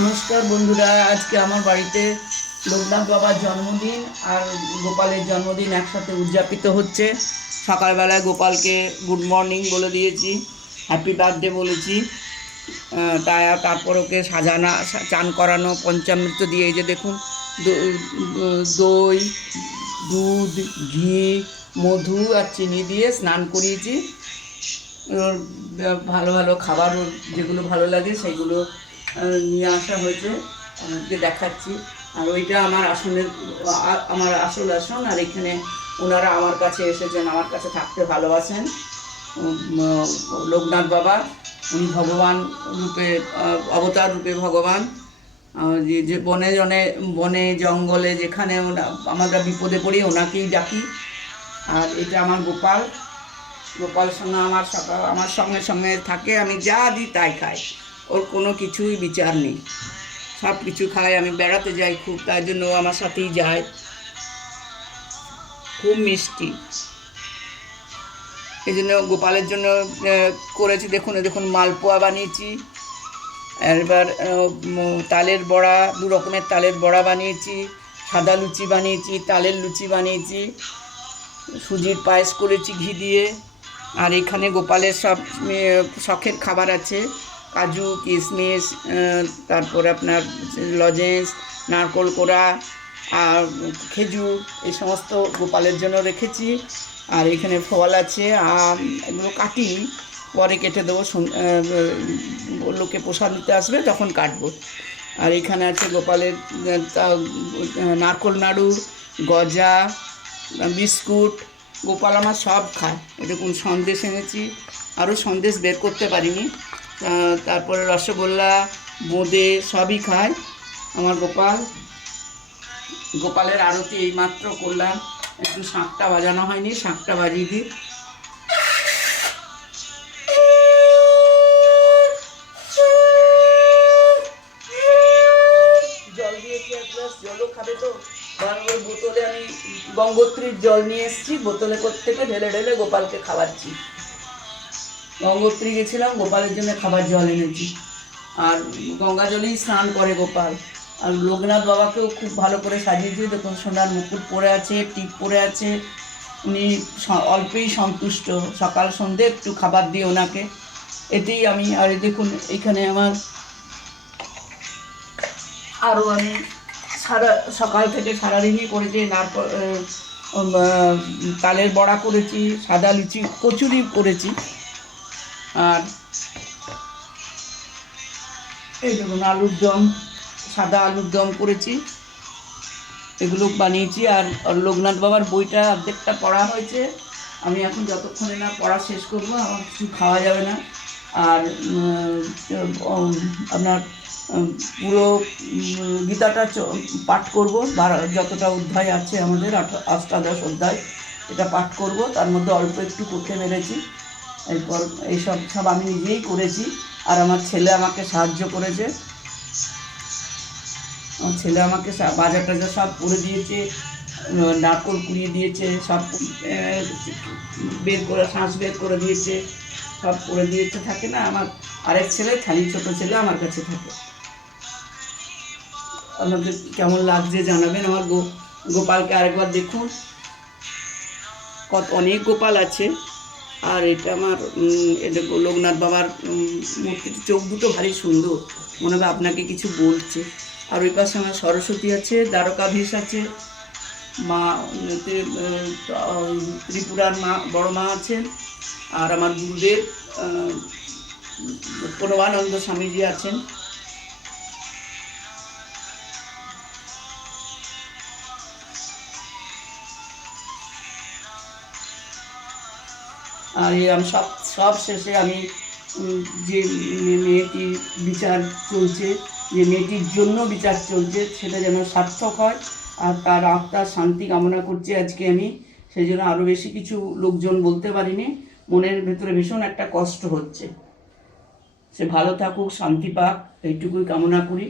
নমস্কার বন্ধুরা, আজকে আমার বাড়িতে লোকনাথ বাবার জন্মদিন আর গোপালের জন্মদিন একসাথে উদযাপিত হচ্ছে। সকালবেলায় গোপালকে গুড মর্নিং বলে দিয়েছি, হ্যাপি বার্থডে বলেছি। তারপর ওকে সাজানো, চান করানো, পঞ্চামৃত দিয়ে, এই যে দেখুন, দই, দুধ, ঘি, মধু আর চিনি দিয়ে স্নান করিয়েছি। ওর ভালো ভালো খাবার, ওর যেগুলো ভালো লাগে সেগুলো নিয়ে আসা হয়েছে, ওনাকে দেখাচ্ছি। আর ওইটা আমার আসনের, আমার আসল আসন। আর এখানে ওনারা আমার কাছে এসেছেন, আমার কাছে থাকতে ভালোবাসেন। লোকনাথ বাবা, উনি ভগবান রূপে, অবতার রূপে ভগবান। যে বনে জনে, বনে জঙ্গলে যেখানে আমরা বিপদে পড়ি ওনাকেই ডাকি। আর এটা আমার গোপাল। গোপাল সোনা আমার সঙ্গে সঙ্গে থাকে, আমি যা দিই তাই খায়। ওর কোনো কিছুই বিচার নেই, সব কিছু খায়। আমি বেড়াতে যাই খুব, তাই জন্য ও আমার সাথেই যায়। খুব মিষ্টি, এই জন্য গোপালের জন্য করেছি। দেখুন দেখুন, মালপোয়া বানিয়েছি। এবার তালের বড়া, দু রকমের তালের বড়া বানিয়েছি, সাদা লুচি বানিয়েছি, তালের লুচি বানিয়েছি, সুজির পায়েস করেছি ঘি দিয়ে। আর এখানে গোপালের সব শখের খাবার আছে, কাজু, কিশমিশ, তারপর আপনার লজেন্স, নারকোল কোড়া আর খেজুর, এই সমস্ত গোপালের জন্য রেখেছি। আর এখানে ফল আছে, আম, এগুলো কাটিনি, পরে কেটে দেবো। লোকে প্রসাদ নিতে আসবে তখন কাটবো। আর এখানে আছে গোপালের নারকোল নাড়ু, গজা, বিস্কুট। গোপাল আমার সব খায়। এরকম সন্দেশ এনেছি, আরও সন্দেশ বের করতে পারিনি। তারপরে রসগোল্লা, বোঁদে সবই খায় আমার গোপাল। গোপালের আরতি এইমাত্র করলাম, একটু শাঁখটা বাজানো হয়নি, শাঁখটা বাজিয়ে দিই। জল দিয়েছি, এক গ্লাস জলও খাবে তো। কারণ ওই বোতলে আমি গঙ্গোত্রীর জল নিয়ে এসেছি, বোতলে থেকে ঢেলে ঢেলে গোপালকে খাওয়াচ্ছি। গঙ্গোত্রী গেছিলাম, গোপালের জন্য খাবার জল এনেছি। আর গঙ্গা জলেই স্নান করে গোপাল। আর লোকনাথ বাবাকেও খুব ভালো করে সাজিয়েছি। দেখুন, সোনার মুকুট পরে আছে, টিপ পরে আছে। উনি অল্পেই সন্তুষ্ট, সকাল সন্ধে একটু খাবার দিই ওনাকে, এতেই আমি। আর দেখুন, এখানে আমার আরও আমি সারা সকাল থেকে সারাদিনই করেছি। তালের বড়া করেছি, সাদা লুচি, কচুরি করেছি। আর এই দেখুন, আলুর দম, সাদা আলুর দম করেছি, এগুলো বানিয়েছি। আর লোকনাথ বাবার বইটা অর্ধেকটা পড়া হয়েছে। আমি এখন যতক্ষণে না পড়া শেষ করবো আমার কিছু খাওয়া যাবে না। আর আপনার পুরো গীতাটা পাঠ করব, যতটা অধ্যায় আছে আমাদের, অষ্টাদশ অধ্যায়, এটা পাঠ করব। তার মধ্যে অল্প একটু করতে পেরেছি। এরপর এইসব সব আমি নিজেই করেছি। আর আমার ছেলে আমাকে সাহায্য করেছে। আমার ছেলে আমাকে বাজার টাজার সব করে দিয়েছে, নারকোল কুড়িয়ে দিয়েছে, সব বের করে, শাঁস বের করে দিয়েছে, সব করে দিয়েছে। থাকে না আমার আরেক ছেলে, খালি ছোটো ছেলে আমার কাছে থাকে। আপনাদের কেমন লাগছে জানাবেন। আমার গোপালকে আরেকবার দেখুন, অনেক গোপাল আছে। আর এটা আমার এটা লোকনাথ বাবার মূর্তির চোখ দুটো ভারী সুন্দর, মনে হবে আপনাকে কিছু বলছে। আর ওই পাশে আমার সরস্বতী আছে, দ্বারকাধীশ আছে, মা ত্রিপুরার মা, বড় মা আছেন। আর আমার গুরুদেব প্রণবানন্দ স্বামীজি আছেন। আর আমি সব সব শেষে আমি যে মেয়েটির বিচার চলছে, যে মেয়েটির জন্য বিচার চলছে, সেটা যেন সার্থক হয়। আর তার আত্মার শান্তি কামনা করছি আজকে আমি। সেই জন্য আরও বেশি কিছু লোকজন বলতে পারিনি, মনের ভেতরে ভীষণ একটা কষ্ট হচ্ছে। সে ভালো থাকুক, শান্তি পাক, এইটুকুই কামনা করি।